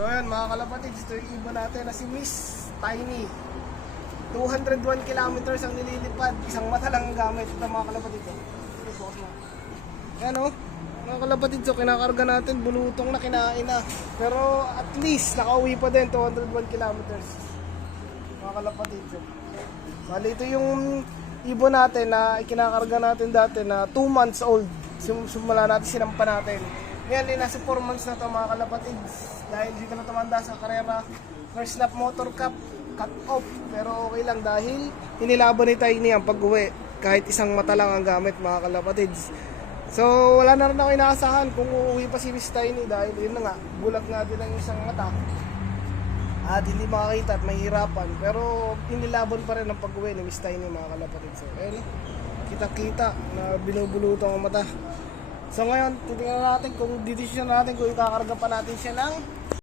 So yun mga kalapatid, ito yung ibon natin na si Miss Tiny. 201 kilometers ang nililipad. Isang mata lang ang gamit. Ito mga kalapatid. Ito, focus mo. Ayan o. Mga kalapatid, so kinakarga natin. Bulutong na, kinain na. Pero at least nakauwi pa din 201 kilometers. Mga kalapatid. So, bali ito yung ibon natin na ikinakarga natin dati na 2 months old. Sumula natin, sinampa natin. Ngayon, nasa 4 months na ito mga kalapatid. Dahil dito na tumanda sa karera. First lap motor cup, cut off. Pero okay lang dahil inilaban ni Tiny ang pag-uwi. Kahit isang mata lang ang gamit mga kalapatid. So wala na rin ako inaasahan kung uuwi pa si Miss Tiny. Dahil yun na nga, bulag nga din ang isang mata. At hindi makakita at mahirapan. Pero inilaban pa rin ang pag-uwi ni Miss Tiny mga kalapatid. So ayun, kita-kita na binubulutong ang mata. So ngayon, titingnan natin kung decision natin kung ikakarga pa natin siya ng